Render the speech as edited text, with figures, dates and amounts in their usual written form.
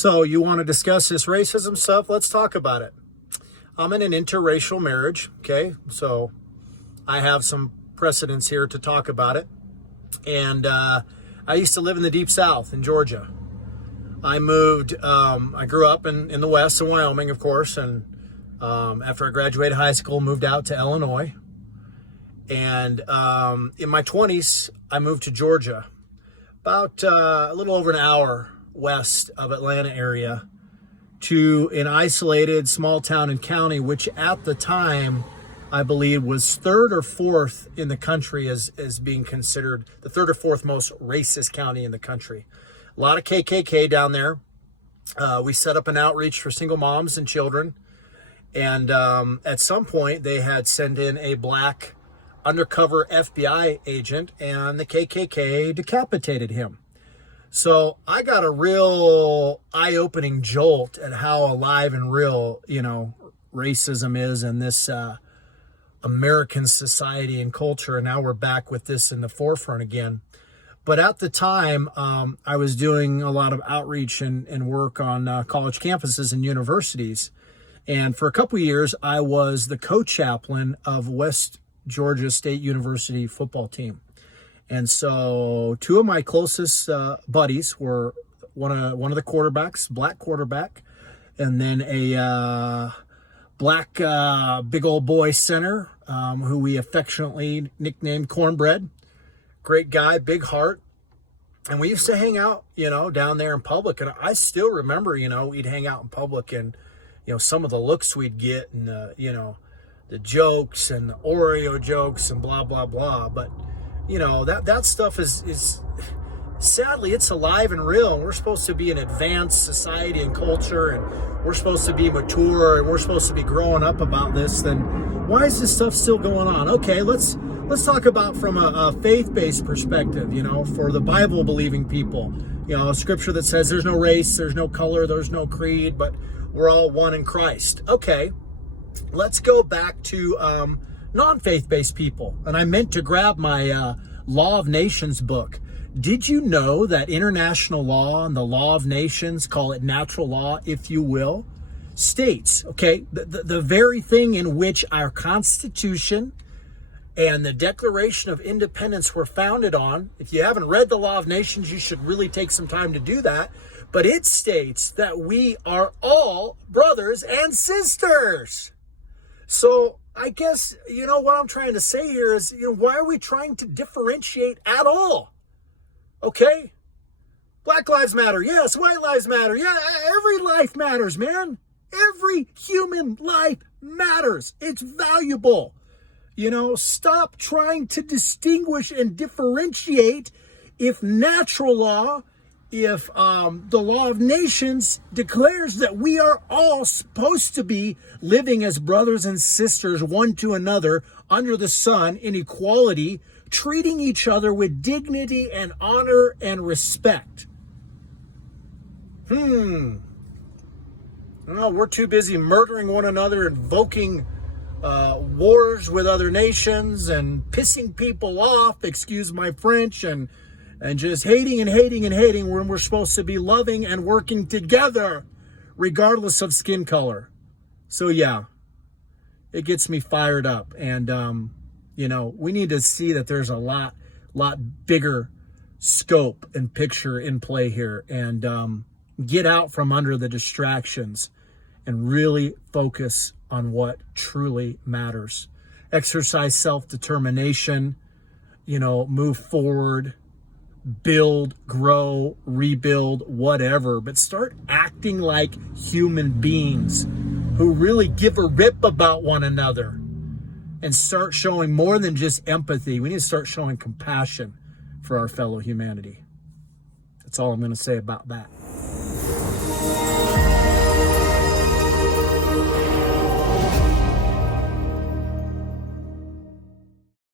So you want to discuss this racism stuff? Let's talk about it. I'm in an interracial marriage, okay? So I have some precedents here to talk about it. And I used to live in the Deep South in Georgia. I moved, I grew up in the West in Wyoming, of course, and after I graduated high school, moved out to Illinois. And in my 20s, I moved to Georgia, about a little over an hour west of Atlanta area, to an isolated small town and county, which at the time, I believe, was third or fourth in the country as being considered the third or fourth most racist county in the country. A lot of KKK down there. We set up an outreach for single moms and children. And at some point, they had sent in a black undercover FBI agent, and the KKK decapitated him. So I got a real eye-opening jolt at how alive and real, racism is in this American society and culture. And now we're back with this in the forefront again. But at the time, I was doing a lot of outreach and work on college campuses and universities. And for a couple of years, I was the co-chaplain of West Georgia State University football team. And so two of my closest buddies were one of the quarterbacks, black quarterback, and then a black big old boy center who we affectionately nicknamed Cornbread. Great guy, big heart. And we used to hang out, down there in public. And I still remember, we'd hang out in public and, some of the looks we'd get and, the jokes and the Oreo jokes and blah, blah, blah. But, that stuff is sadly, it's alive and real. And we're supposed to be an advanced society and culture. And we're supposed to be mature. And we're supposed to be growing up about this. Then why is this stuff still going on? Okay, let's talk about from a faith-based perspective, for the Bible-believing people. A scripture that says there's no race, there's no color, there's no creed, but we're all one in Christ. Okay, let's go back to non-faith-based people. And I meant to grab my Law of Nations book. Did you know that international law and the law of nations, call it natural law, if you will, states, okay, the very thing in which our Constitution and the Declaration of Independence were founded on. If you haven't read the Law of Nations, you should really take some time to do that. But it states that we are all brothers and sisters. So I guess, what I'm trying to say here is, why are we trying to differentiate at all? Okay? Black lives matter. Yes. White lives matter. Yeah. Every life matters, man. Every human life matters. It's valuable. Stop trying to distinguish and differentiate if natural law, if the law of nations declares that we are all supposed to be living as brothers and sisters one to another under the sun in equality, treating each other with dignity and honor and respect. Well, we're too busy murdering one another, invoking wars with other nations and pissing people off, excuse my French, and just hating when we're supposed to be loving and working together regardless of skin color. So yeah, it gets me fired up. And, we need to see that there's a lot bigger scope and picture in play here, and get out from under the distractions and really focus on what truly matters. Exercise self-determination, move forward, build, grow, rebuild, whatever, but start acting like human beings who really give a rip about one another, and start showing more than just empathy. We need to start showing compassion for our fellow humanity. That's all I'm going to say about that.